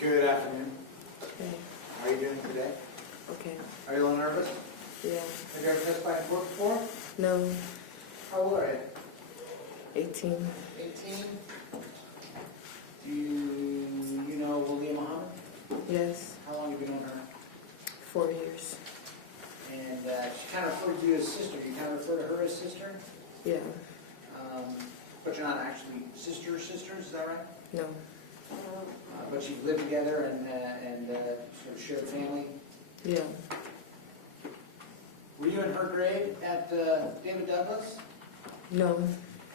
Good afternoon. Okay. How are you doing today? Okay. Are you a little nervous? Yeah. Have you ever testified in court before? No. How old are you? 18. 18. Do you know Walio Mohamed? Yes. How long have you known her? 4 years. And she kind of referred to you as sister. You kind of refer to her as sister? Yeah. But you're not actually sisters, is that right? No. But you've lived together and sort of shared family? Yeah. Were you in her grade at David Douglas? No.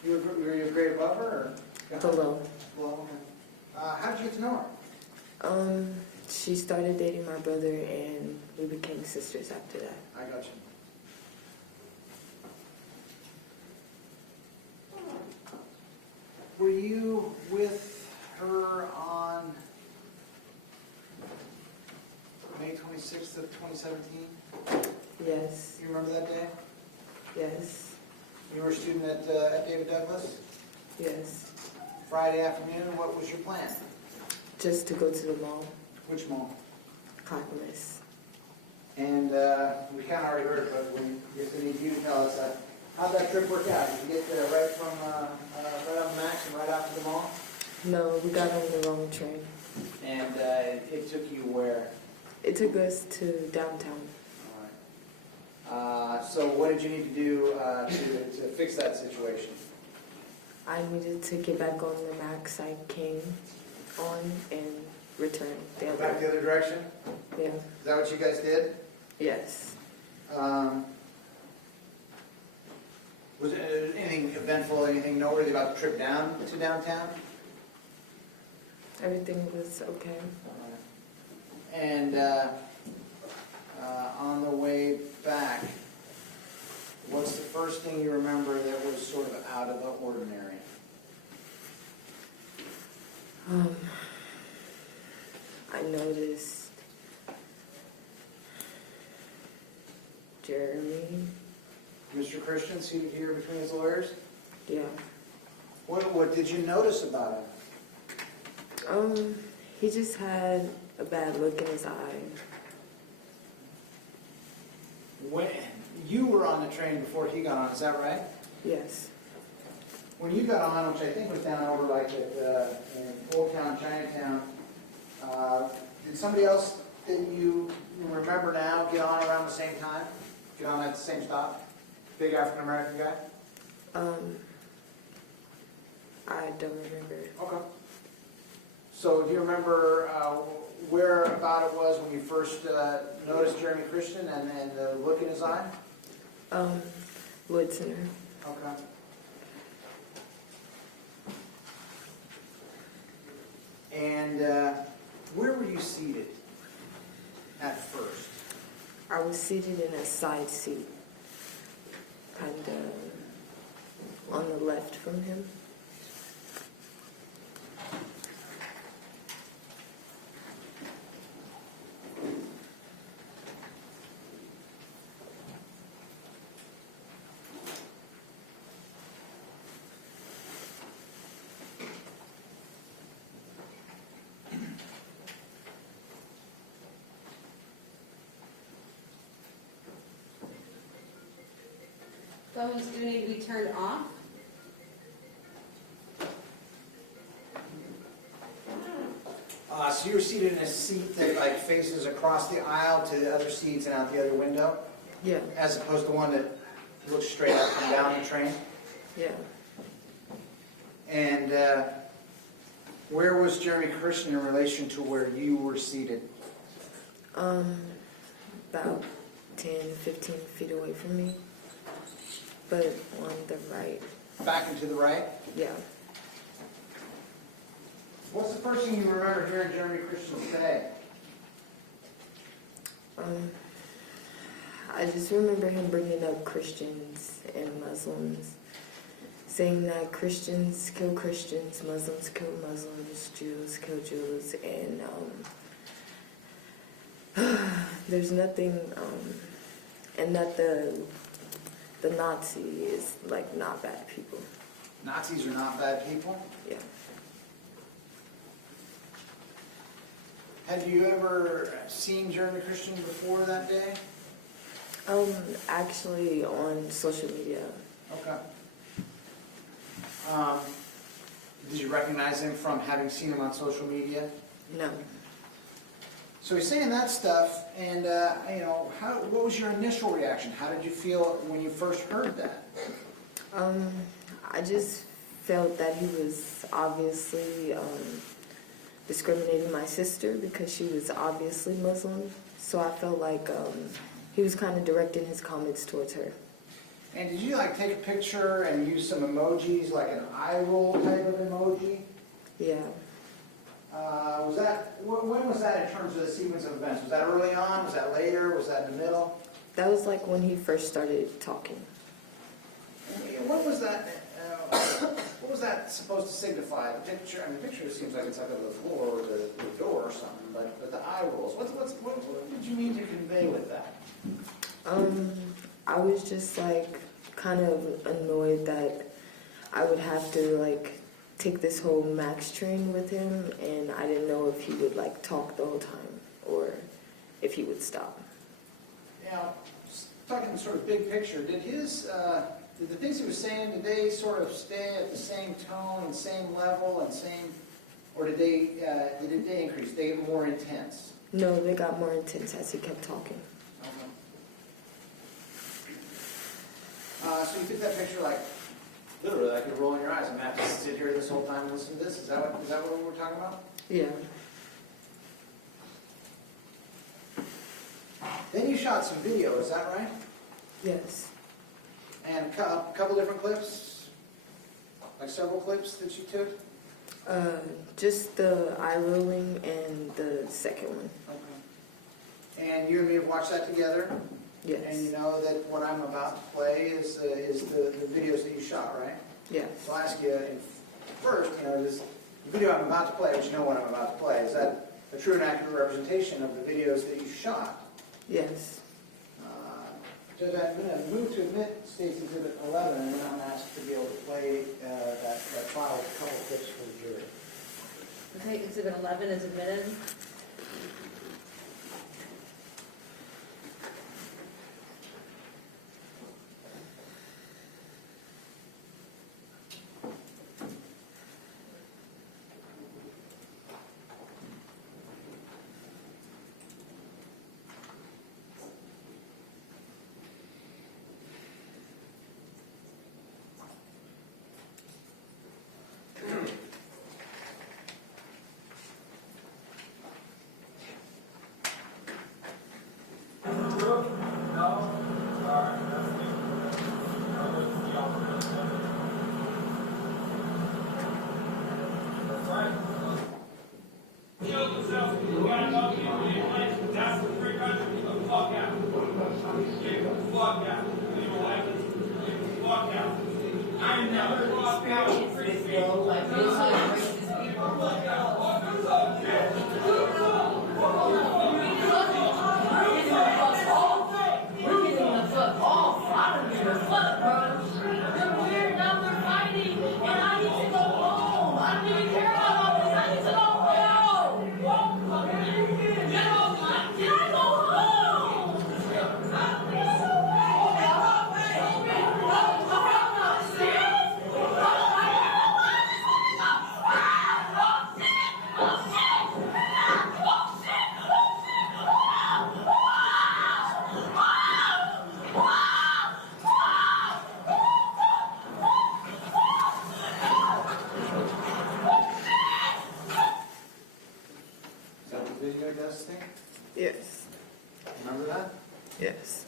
Were you a grade above her? Or? Below. Well, okay. How did you get to know her? She started dating my brother and we became sisters after that. I got you. Were you with her on May 26th of 2017? Yes. You remember that day? Yes. You were a student at David Douglas? Yes. Friday afternoon, what was your plan? Just to go to the mall. Which mall? Clackamas. And we kind of already heard it, but we just need you to tell us how'd that trip work out? Did you get right from right on the Max and right out to the mall? No, we got on the wrong train. And it took you where? It took us to downtown. All right. So what did you need to do to fix that situation? I needed to get back on the Max I came on and return. Go back the other direction? Yeah. Is that what you guys did? Yes. Was it anything eventful, anything noteworthy about the trip down to downtown? Everything was okay. And on the way back, what's the first thing you remember that was sort of out of the ordinary? I noticed Jeremy. Mr. Christian seated here between his lawyers? Yeah. What did you notice about him? He just had a bad look in his eye. When you were on the train before he got on, is that right? Yes. When you got on, which I think was down over like in Old Town, Chinatown, did somebody else that you remember now get on around the same time? Get on at the same stop? Big African American guy? I don't remember. Okay. So do you remember where about it was when you first noticed Jeremy Christian and the look in his eye? Wood Center. Okay. And where were you seated at first? I was seated in a side seat, kind of on the left from him. Phones do need to be turned off. So you were seated in a seat that like faces across the aisle to the other seats and out the other window? Yeah. As opposed to one that looks straight up and down the train? Yeah. And where was Jeremy Christian in relation to where you were seated? About 10, 15 feet away from me, but on the right. Back and to the right? Yeah. What's the first thing you remember hearing Jeremy Christian say? I just remember him bringing up Christians and Muslims, saying that Christians kill Christians, Muslims kill Muslims, Jews kill Jews, and there's nothing, and that the Nazi is like not bad people. Nazis are not bad people? Yeah. Had you ever seen Jeremy Christian before that day? Actually on social media. Okay. Did you recognize him from having seen him on social media? No. So he's saying that stuff, and what was your initial reaction? How did you feel when you first heard that? I just felt that he was obviously discriminating my sister because she was obviously Muslim. So I felt like he was kind of directing his comments towards her. And did you take a picture and use some emojis, like an eye roll type of emoji? Yeah. When was that in terms of the sequence of events? Was that early on? Was that later? Was that in the middle? That was like when he first started talking. What was that? What was that supposed to signify? The picture. I mean, the picture seems like it's up on the floor or the door or something. But the eye rolls. What did you mean to convey with that? I was just kind of annoyed that I would have to take this whole Max train with him, and I didn't know if he would talk the whole time or if he would stop. Now, talking sort of big picture, did the things he was saying, did they sort of stay at the same tone and same level and same, or did they increase? Did they get more intense? No, they got more intense as he kept talking. So you took that picture literally like you're rolling your eyes. I'm going to have to sit here this whole time and listen to this. Is that what we were talking about? Yeah. Then you shot some video, is that right? Yes. And a couple different clips? Like several clips that you took? Just the eye rolling and the second one. Okay. And you and me have watched that together? Yes. And you know that what I'm about to play is the videos that you shot, right? Yes. So I'll ask you first, this video I'm about to play, which you know what I'm about to play, is that a true and accurate representation of the videos that you shot? Yes. Judge, I'm going to move to admit State's Exhibit 11, and then I'm asked to be able to play that file with a couple clips for the jury. Okay, Exhibit 11 is admitted. Yes. Remember that? Yes.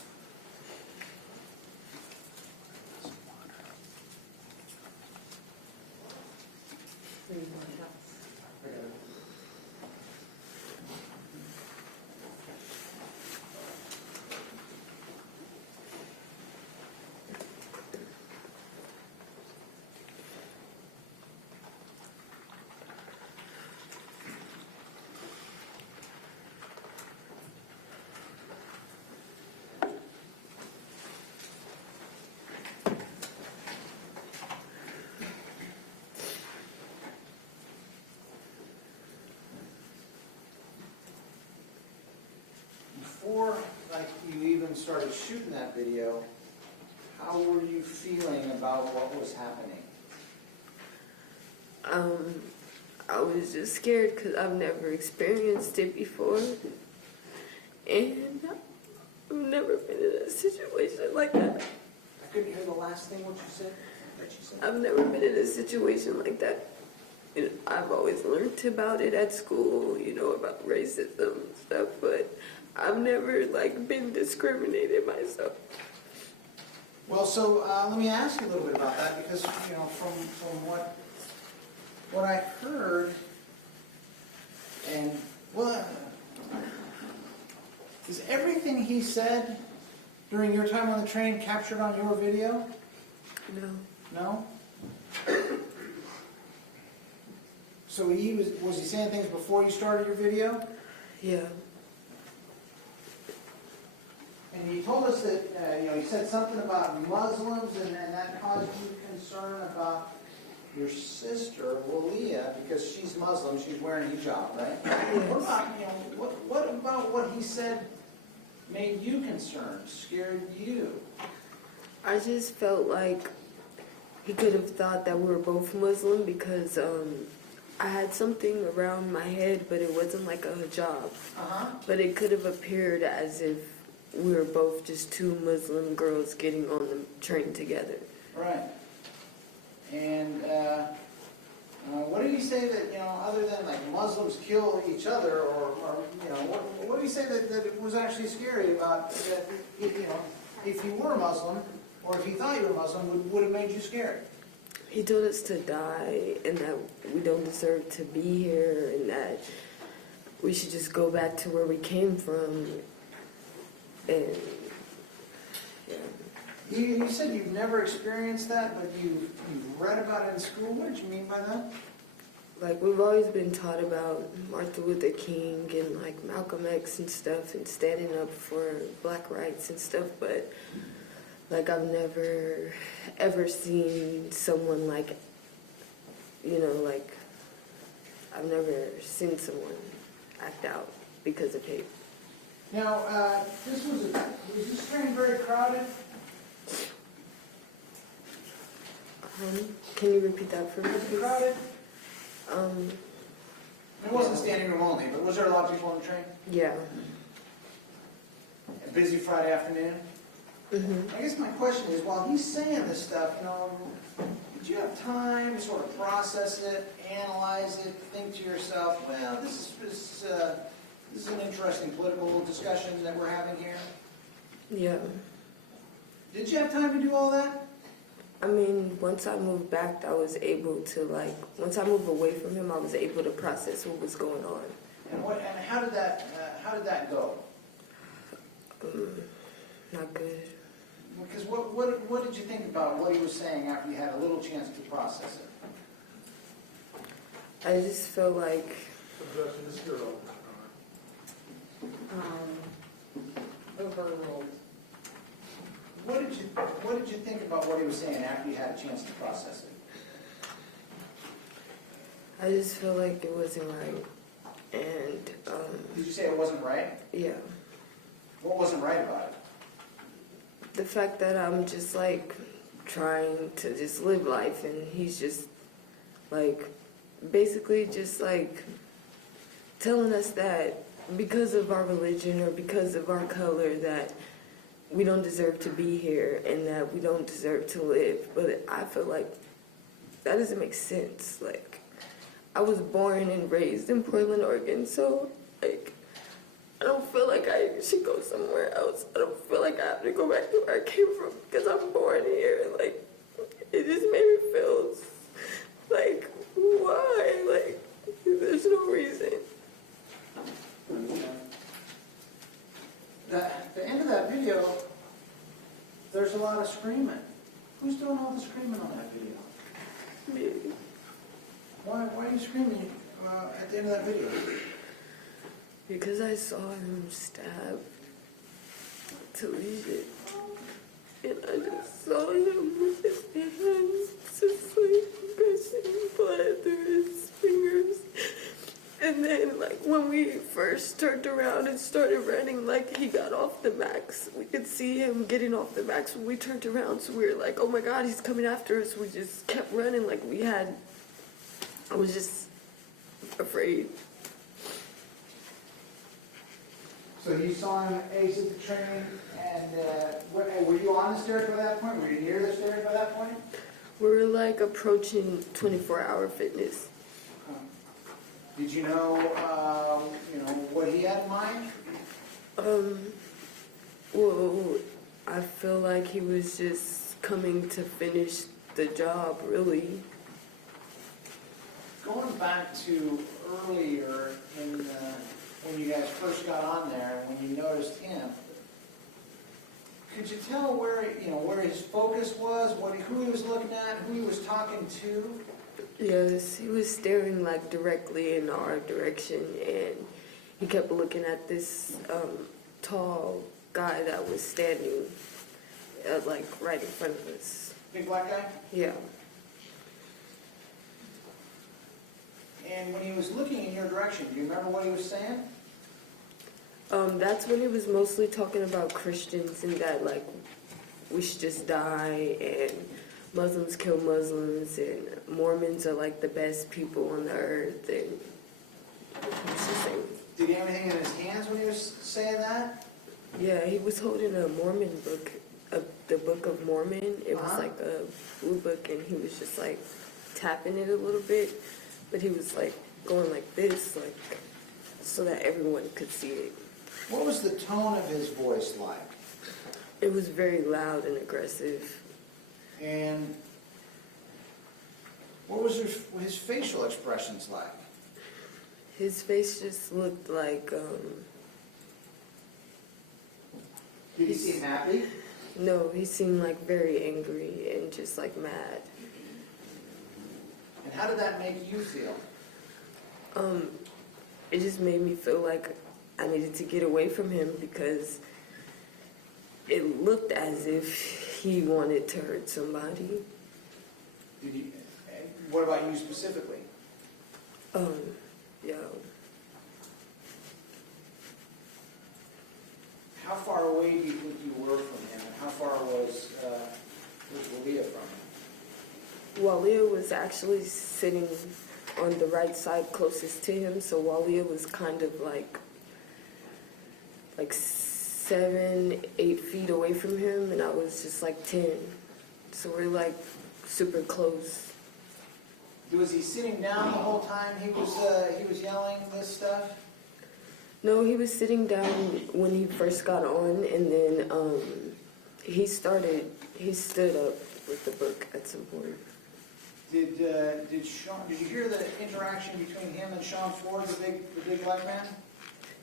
before, like, you even started shooting that video, how were you feeling about what was happening? I was just scared because I've never experienced it before. And I've never been in a situation like that. I couldn't hear the last thing what you said. I've never been in a situation like that. You know, I've always learned about it at school, you know, about racism and stuff, but I've never, like, been discriminated myself. Well, so let me ask you a little bit about that, because, you know, from what I heard, and, well, is everything he said during your time on the train captured on your video? No. No? So was he saying things before you started your video? Yeah. And you told us that, you know, he said something about Muslims, and that caused you concern about your sister, Walio, because she's Muslim, she's wearing a hijab, right? Yes. What about, you know, what about what he said made you concerned, scared you? I just felt like he could have thought that we were both Muslim because I had something around my head, but it wasn't like a hijab. Uh-huh. But it could have appeared as if we were both just two Muslim girls getting on the train together. Right. And what did he say that, you know, other than like Muslims kill each other, or you know, what did he say that it was actually scary about that, you know, if you were Muslim, or if he thought you were Muslim, would have made you scared? He told us to die and that we don't deserve to be here and that we should just go back to where we came from. And yeah. You said you've never experienced that, but you've read about it in school. What did you mean by that? Like, we've always been taught about Martin Luther King and like Malcolm-X and stuff and standing up for black rights and stuff, but like I've never ever seen someone like, you know, like I've never seen someone act out because of hate. Now, was this train very crowded? Can you repeat that for me, Was it please? crowded? It wasn't standing room only, but was there a lot of people on the train? Yeah. A busy Friday afternoon? Mm-hmm. I guess my question is, while he's saying this stuff, you know, did you have time to sort of process it, analyze it, think to yourself, well, this is an interesting political discussion that we're having here? Yeah. Did you have time to do all that? I mean, once I moved back, I was able to, like, once I moved away from him, I was able to process what was going on. And how did that go? Not good. Because what did you think about what he was saying after you had a little chance to process it? I just felt like Overruled. What did you think about what he was saying after you had a chance to process it? I just feel like it wasn't right. And, Did you say it wasn't right? yeah. What wasn't right about it? The fact that I'm just, like, trying to just live life, and he's just, like, basically just, like, telling us that because of our religion or because of our color that we don't deserve to be here and that we don't deserve to live. But I feel like that doesn't make sense. Like, I was born and raised in Portland, Oregon, so, like, I don't feel like I should go somewhere else. I don't feel like I have to go back to where I came from because I'm born here. Like, it just made me feel like, why? Like, there's no reason. The end of that video, there's a lot of screaming. Who's doing all the screaming on that video? Me. Why are you screaming at the end of that video? Because I saw him stab Talisha. And I just saw him with his hands just like gushing blood through his fingers. And then, like, when we first turned around and started running, like, he got off the max. We could see him getting off the max when we turned around, so we were like, oh my God, he's coming after us. We just kept running like I was just afraid. So you saw him exit the train, and were you on the stairs by that point? Were you near the stairs by that point? We were, like, approaching 24-hour fitness. Did you know, what he had in mind? Well, I feel like he was just coming to finish the job, really. Going back to earlier when you guys first got on there, when you noticed him, could you tell where his focus was, who he was looking at, who he was talking to? Yes, he was staring, like, directly in our direction, and he kept looking at this tall guy that was standing, like, right in front of us. Big black guy? Yeah. And when he was looking in your direction, do you remember what he was saying? That's when he was mostly talking about Christians and that, like, we should just die, and Muslims kill Muslims, and Mormons are, like, the best people on the earth, and it's just saying. Did he have anything in his hands when he was saying that? Yeah, he was holding a Mormon book, the Book of Mormon. It was Uh-huh. like a blue book, and he was just, like, tapping it a little bit, but he was, like, going like this, like, so that everyone could see it. What was the tone of his voice like? It was very loud and aggressive. And what was his facial expressions like? His face just looked like, Did he seem happy? no, he seemed like very angry and just like mad. And how did that make you feel? It just made me feel like I needed to get away from him because it looked as if he wanted to hurt somebody. Did he? What about you specifically? Yeah. How far away do you think you were from him, and how far was Walio from him? Walio was actually sitting on the right side closest to him, so Walio was kind of like 7, 8 feet away from him, and I was just like 10. So we're like super close. Was he sitting down the whole time he was yelling this stuff? No, he was sitting down when he first got on, and then he stood up with the book at some point. Did you hear the interaction between him and Sean Ford, the big black man?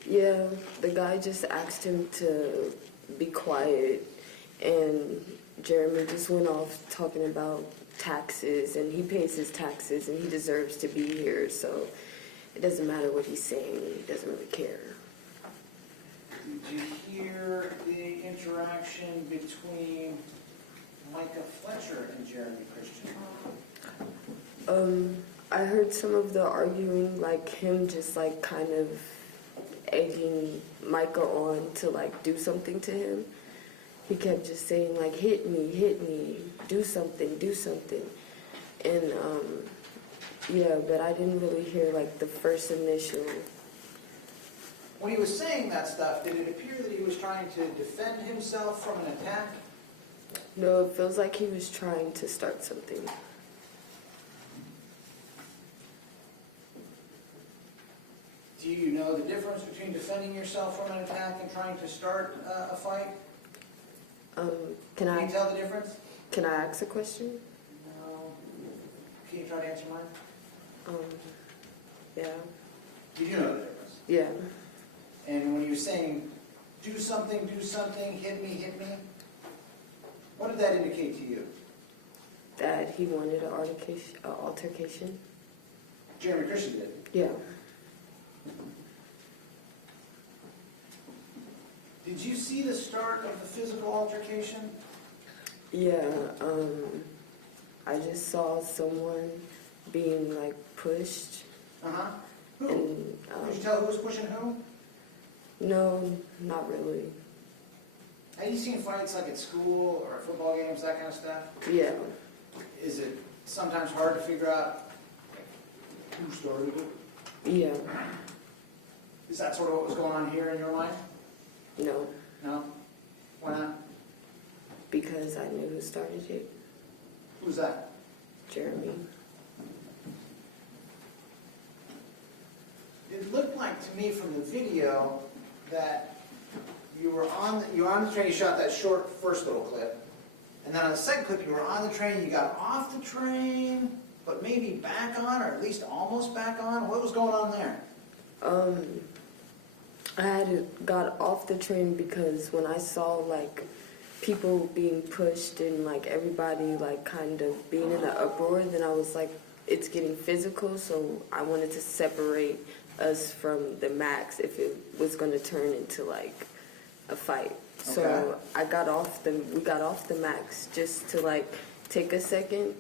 Yeah, the guy just asked him to be quiet, and Jeremy just went off talking about taxes, and he pays his taxes, and he deserves to be here, so it doesn't matter what he's saying, he doesn't really care. Did you hear the interaction between Micah Fletcher and Jeremy Christian? I heard some of the arguing, like him just like kind of egging Micah on to like do something to him. He kept just saying like, hit me, do something. And yeah, but I didn't really hear like the first initial. When he was saying that stuff, did it appear that he was trying to defend himself from an attack? No, it feels like he was trying to start something. Do you know the difference between defending yourself from an attack and trying to start a fight? Can Can I you tell the difference? ask a question? No. Can you try to answer mine? Yeah. You do know the difference. Yeah. And when you're saying, do something, hit me, what did that indicate to you? That he wanted an altercation. Jeremy Christian did. Yeah. Did you see the start of the physical altercation? Yeah, I just saw someone being like pushed. Uh-huh. Who? And Could you tell who was pushing who? no, not really. Have you seen fights like at school or at football games, that kind of stuff? Yeah, Is it sometimes hard to figure out who started it? yeah, Is that sort of what was going on here in your mind? no, No? Why not? because I knew who started it. Who's that? Jeremy. It looked like to me from the video that you were on the train, you shot that short first little clip, and then on the second clip you were on the train, you got off the train, but maybe back on, or at least almost back on. What was going on there? Got off the train because when I saw like people being pushed and like everybody like kind of being in an uproar, then I was like, it's getting physical, so I wanted to separate us from the max if it was going to turn into like a fight. So Okay. we got off the max just to like take a second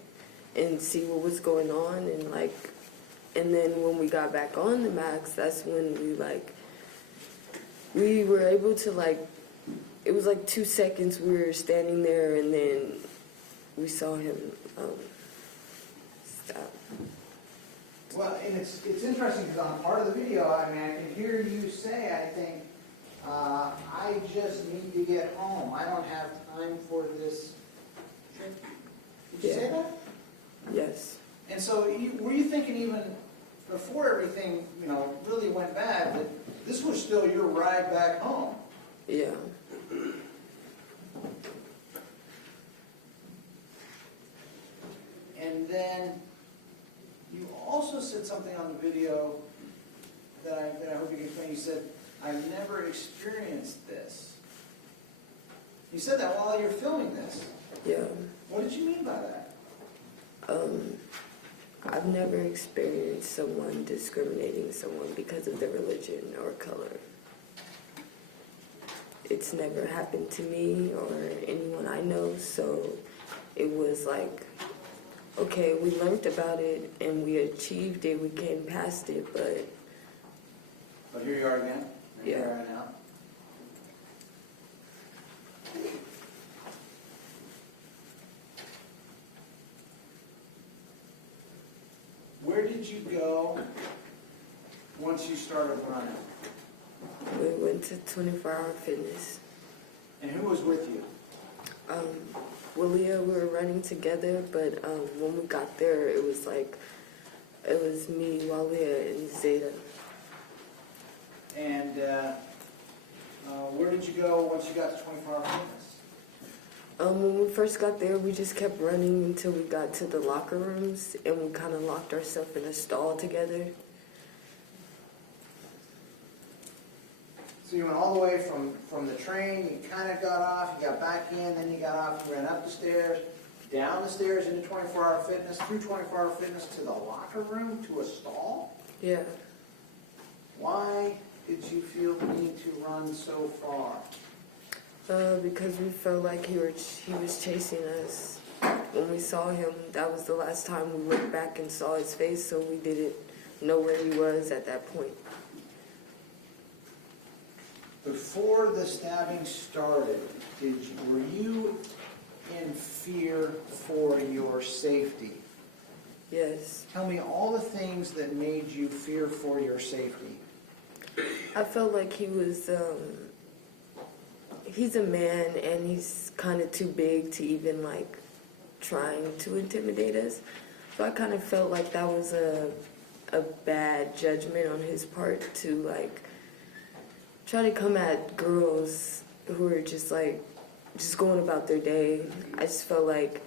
and see what was going on, and then when we got back on the max, that's when we were able to like, it was like 2 seconds we were standing there, and then we saw him stop. Well, and it's interesting because on part of the video, I mean, I can hear you say, I think, I just need to get home. I don't have time for this trip. Did you say that? Yes. And so were you thinking even before everything, really went bad, that this was still your ride back home? Yeah. And then you also said something on the video that I hope you can explain. You said, I've never experienced this. You said that while you're filming this. Yeah. What did you mean by that? I've never experienced someone discriminating someone because of their religion or color. It's never happened to me or anyone I know, so it was like, okay, we learned about it and we achieved it, we came past it, but Here you are again. Here you Yeah. are now. Where did you go once you started running? we went to 24-hour fitness. And who was with you? Walio, we were running together, but when we got there, it was me, Walio, and Zeta. And where did you go once you got to 24-hour fitness? When we first got there, we just kept running until we got to the locker rooms, and we kind of locked ourselves in a stall together. So you went all the way from the train, you kind of got off, you got back in, then you got off, you ran up the stairs, down the stairs into 24-hour fitness, through 24-hour fitness to the locker room, to a stall? Yeah. Why did you feel the need to run so far? Because we felt like he was chasing us. When we saw him, that was the last time we looked back and saw his face, so we didn't know where he was at that point. Before the stabbing started, were you in fear for your safety? Yes. Tell me all the things that made you fear for your safety. I felt like he was, he's a man and he's kind of too big to even like trying to intimidate us. So I kind of felt like that was a bad judgment on his part to like try to come at girls who are just going about their day. I just felt like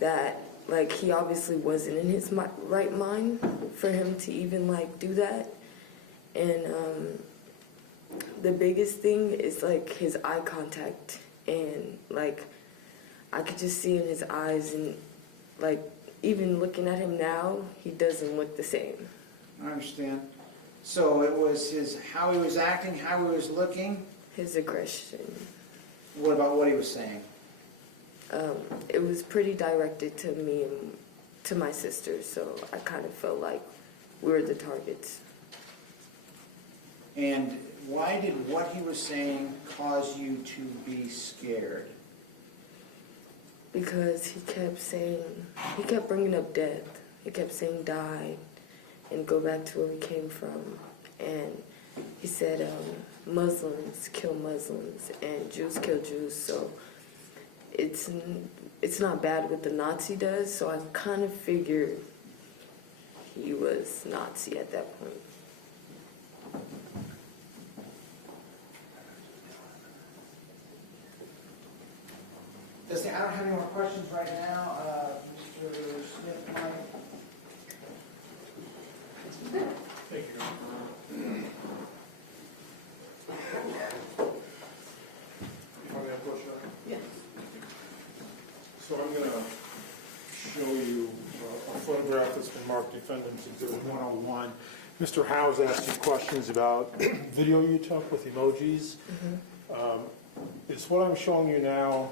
that, like he obviously wasn't in his right mind for him to even like do that. And the biggest thing is like his eye contact, and like I could just see in his eyes, and like even looking at him now, he doesn't look the same. I understand. So it was how he was acting, how he was looking. His aggression. What about what he was saying? It was pretty directed to me and to my sister, so I kind of felt like we were the targets. And why did what he was saying cause you to be scared? Because he kept bringing up death. He kept saying die and go back to where we came from. And he said Muslims kill Muslims and Jews kill Jews. So it's not bad what the Nazi does. So I kind of figured he was Nazi at that point. Destinee, I don't have any more questions right now. Mr. Smith, Mike? Thank you. Yes. So I'm going to show you a photograph that's been marked Defendant's Exhibit 101. Mr. Howes asked you questions about video you took with emojis. Is what I'm showing you now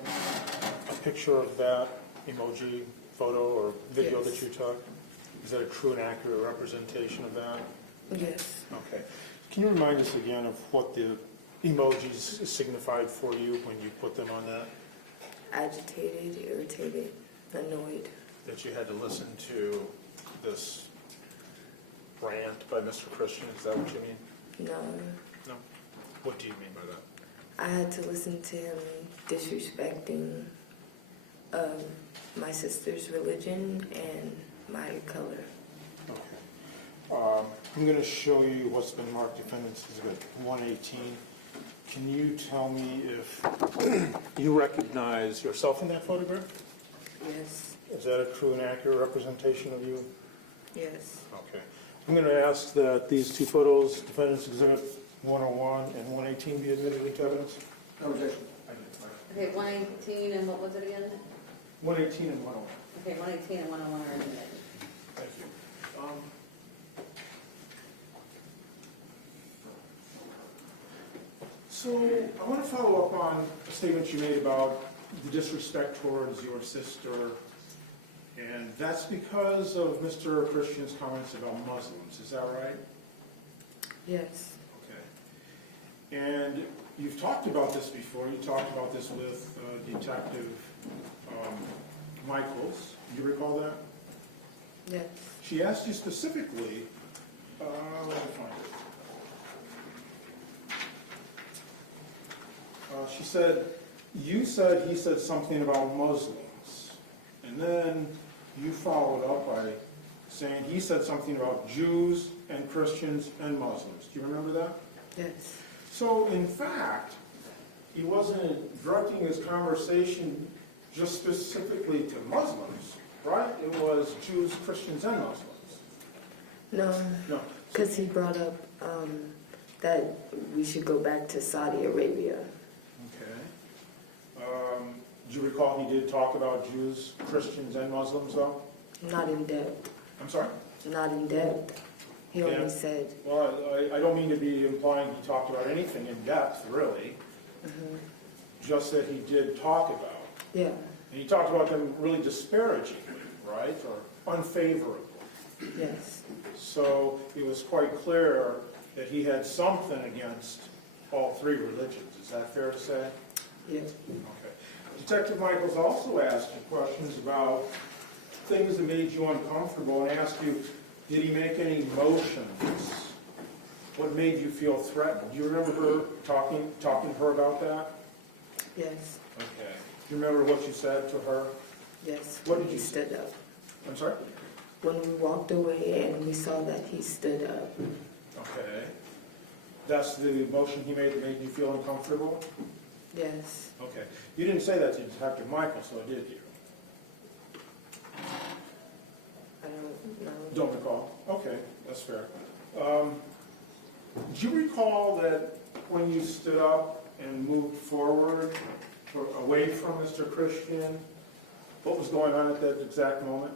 a picture of that emoji photo or video Yes. that you took? Is that a true and accurate representation of that? Yes. Okay. Can you remind us again of what the emojis signified for you when you put them on that? Agitated, irritated, annoyed. That you had to listen to this rant by Mr. Christian, is that what you mean? No. No? What do you mean by that? I had to listen to him disrespecting my sister's religion and my color. Okay. I'm going to show you what's been marked Defendant's Exhibit 118. Can you tell me if you recognize yourself in that photograph? Yes. Is that a true and accurate representation of you? Yes. Okay. I'm going to ask that these two photos, Defendant's Exhibit 101 and 118, be admitted into evidence. No objection. Okay, 118 and what was it again? 118 and 101. Okay, 118 and 101 are admitted. Thank you. So I want to follow up on a statement you made about the disrespect towards your sister, and that's because of Mr. Christian's comments about Muslims. Is that right? Yes. Okay. And you've talked about this before. You talked about this with Detective Michaels. Do you recall that? Yes. She asked you specifically, let me find it. She said, you said he said something about Muslims, and then you followed up by saying he said something about Jews and Christians and Muslims. Do you remember that? Yes. So, in fact, he wasn't directing his conversation just specifically to Muslims, right? It was Jews, Christians, and Muslims. No. No. Because he brought up that we should go back to Saudi Arabia. Okay. Do you recall he did talk about Jews, Christians, and Muslims, though? Not in depth. I'm sorry? Not in depth. He Yeah. only said, Well, I don't mean to be implying he talked about anything in depth, really. Just that he did talk about. yeah, And he talked about them really disparagingly, right? Or unfavorably. yes, So it was quite clear that he had something against all three religions. Is that fair to say? yes, Okay. Detective Michaels also asked you questions about things that made you uncomfortable and asked you, did he make any motions? What made you feel threatened? Do you remember her talking to her about that? yes, Okay. Do you remember what you said to her? yes. What did He you say? stood up. I'm sorry? When we walked away and we saw that he stood up. Okay. That's the motion he made that made you feel uncomfortable? Yes, Okay. You didn't say that to Detective Michaels, so did you? I don't know. Don't recall? Okay, that's fair. Do you recall that when you stood up and moved forward or away from Mr. Christian, what was going on at that exact moment?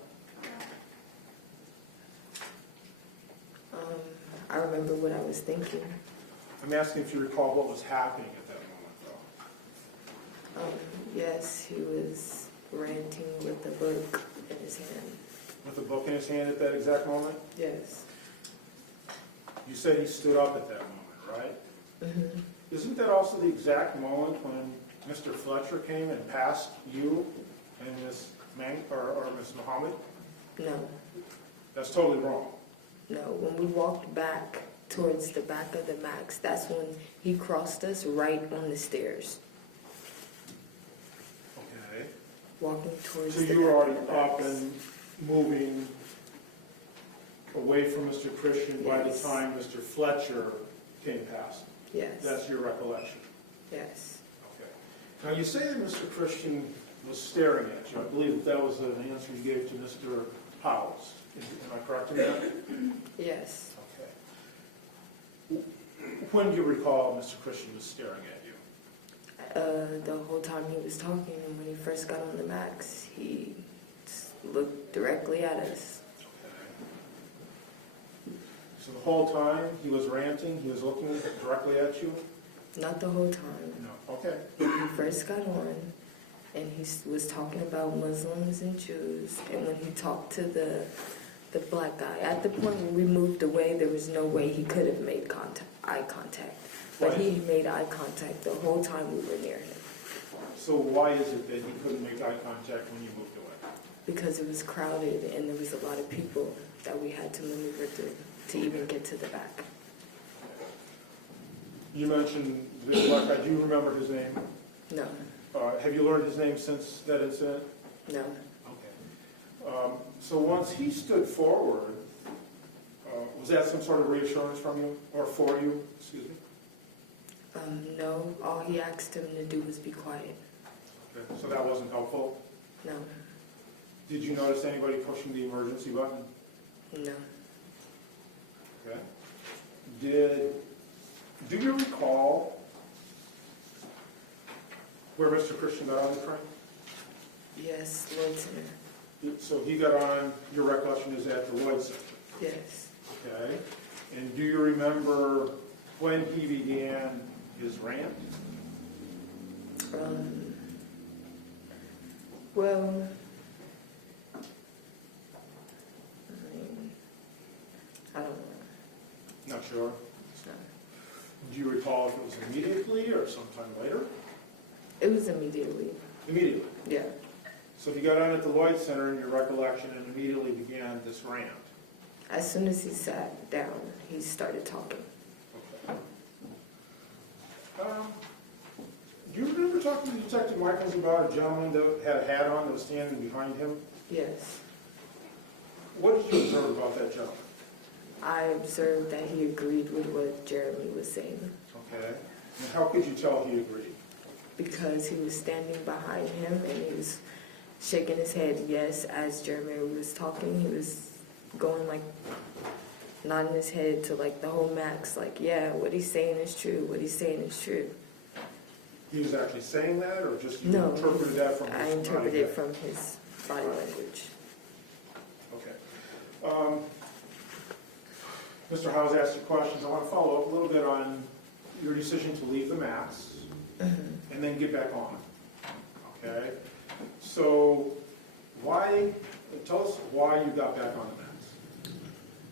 I remember what I was thinking. I'm asking if you recall what was happening at that moment, though. Yes, he was ranting with a book in his hand. With a book in his hand at that exact moment? Yes, You said he stood up at that moment, right? Mhm. Isn't that also the exact moment when Mr. Fletcher came and passed you and Ms. or Ms. Mohamed? No, That's totally wrong. no. When we walked back towards the back of the Max, that's when he crossed us right on the stairs, Okay. walking towards So the you were back already of the up Max. and moving away from Mr. Christian by the Yes. time Mr. Fletcher came past. Yes, That's your recollection. yes, Okay. Now, you say that Mr. Christian was staring at you. I believe that was an answer you gave to Mr. Howes. Am I correct in that? yes. Okay. When do you recall Mr. Christian was staring at you? The whole time he was talking, and when he first got on the Max, he just looked directly at us. Okay. So the whole time he was ranting, he was looking directly at you? Not the whole time. No. Okay. When he first got on, and he was talking about Muslims and Jews, and when he talked to the black guy, at the point when we moved away, there was no way he could have made eye contact. But Right. he made eye contact the whole time we were near him, So why is it that he couldn't make eye contact when you moved away? because it was crowded and there was a lot of people that we had to maneuver through to even get to the back. You mentioned the black guy. Do you remember his name? No, Have you learned his name since that incident? no. Okay. So once he stood forward, was that some sort of reassurance from you, or for you, excuse me? No, all he asked him to do was be quiet. Okay. So that wasn't helpful? No, Did you notice anybody pushing the emergency button? no. Okay. Do you recall where Mr. Christian got on the train? Yes, Lloyd Center. So he got on, your recollection is at the Lloyd Center, Yes. okay? And do you remember when he began his rant? Well, I mean, I don't know. Not sure. No. Do you recall if it was immediately or sometime later? It was immediately. Immediately. Yeah. So he got on at the Lloyd Center in your recollection and immediately began this rant. As soon as he sat down, he started talking. Okay. Do you remember talking to Detective Michaels about a gentleman that had a hat on that was standing behind him? Yes. What did you observe about that gentleman? I observed that he agreed with what Jeremy was saying Okay. And how could you tell he agreed? because he was standing behind him and he was shaking his head yes as Jeremy was talking. He was going like nodding his head to like the whole Max, like, yeah, what he's saying is true, what he's saying is true. He was actually saying that, or just you No, interpreted that from his I interpreted body? it from his body language. Okay. Mr. Howes asked you questions. I want to follow up a little bit on your decision to leave the Max and then get back on. Okay? So tell us why you got back on the Max.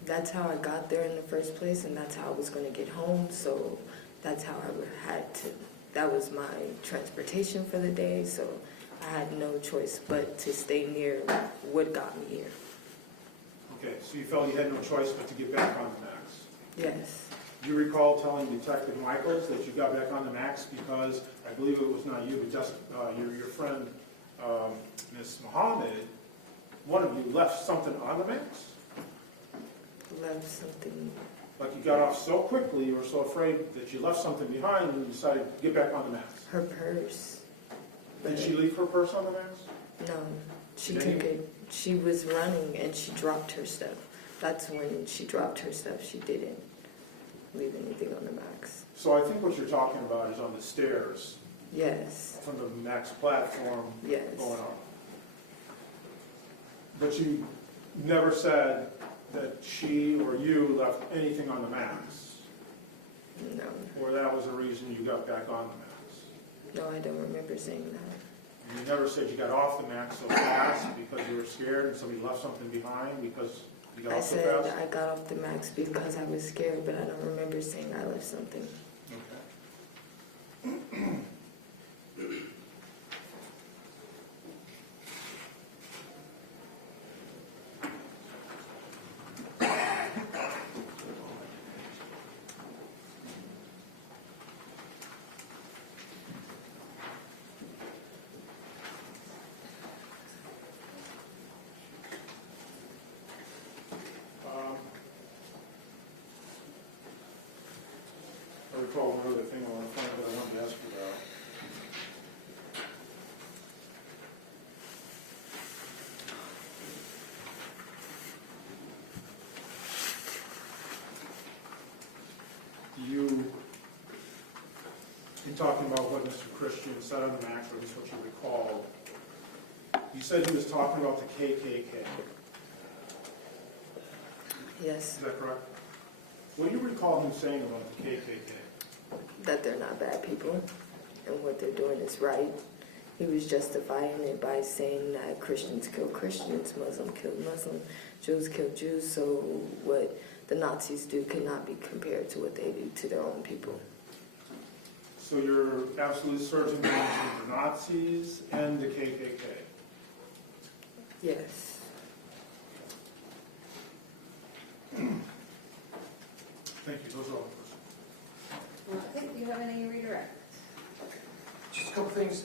That's how I got there in the first place, and that's how I was going to get home, so that's how I had to. That was my transportation for the day, so I had no choice but to stay near what got me here. Okay, so you felt you had no choice but to get back on the Max. Yes, Do you recall telling Detective Michaels that you got back on the Max because, I believe it was not you, but just your friend, Ms. Mohamed, one of you left something on the Max? left something. Like you got off so quickly, you were so afraid that you left something behind and you decided to get back on the Max. Her purse. Did she leave her purse on the Max? No, she Didn't took you? it. She was running and she dropped her stuff. That's when she dropped her stuff. She didn't leave anything on the Max. So I think what you're talking about is on the stairs Yes, from the Max platform yes. going up. But you never said that she or you left anything on the Max, No, or that was the reason you got back on the Max. no, I don't remember saying that. You never said you got off the Max so fast because you were scared and somebody left something behind because You got I off so said fast? I got off the max because I was scared, but I don't remember saying I left something. Okay. I recall one other thing I want to find that I wanted to ask you about. You, in talking about what Mr. Christian said on the max, or at least what you recall, you said he was talking about the KKK. Yes, Is that correct? What do you recall him saying about the KKK? that they're not bad people and what they're doing is right. He was justifying it by saying that Christians kill Christians, Muslims kill Muslims, Jews kill Jews, so what the Nazis do cannot be compared to what they do to their own people. So you're absolutely certain that the Nazis and the KKK? Yes. Thank you, those are all the questions. Okay, do you have any redirect? Just a couple things.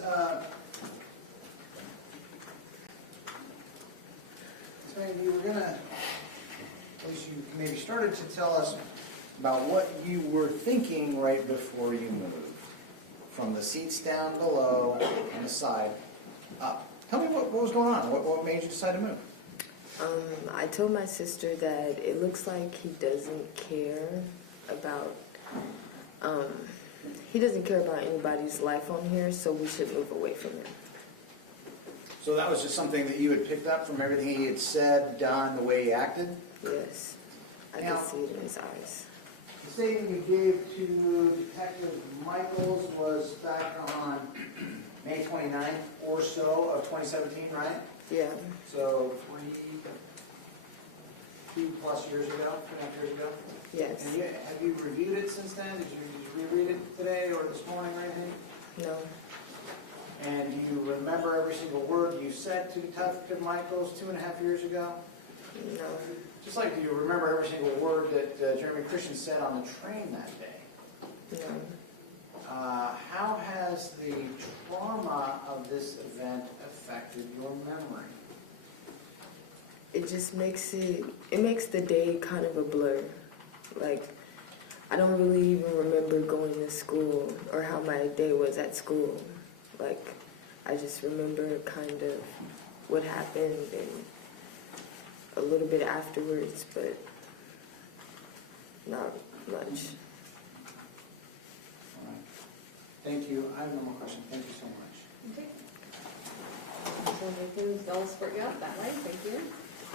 So you were gonna, at least you maybe started to tell us about what you were thinking right before you moved. From the seats down below and the side up. Tell me what was going on. What made you decide to move? I told my sister that it looks like he doesn't care about anybody's life on here, so we should move away from him. So that was just something that you had picked up from everything he had said, done, the way he acted? Yes, I Now- can see it in his eyes. The statement you gave to Detective Michaels was back on May 29th or so of 2017, right? Yeah, So 2+ years ago, 2.5 years ago? yes, And have you reviewed it since then? Did you reread it today or this morning or anything? no, And do you remember every single word you said to Detective Michaels 2.5 years ago? no, Just like, do you remember every single word that Jeremy Christian said on the train that day? no. How has the trauma of this event affected your memory? It just makes the day kind of a blur. Like, I don't really even remember going to school or how my day was at school. Like, I just remember kind of what happened and a little bit afterwards, but not much. All right. Thank you. I have no more questions. Thank you so much. Okay. So we can all sort you out that way, thank you.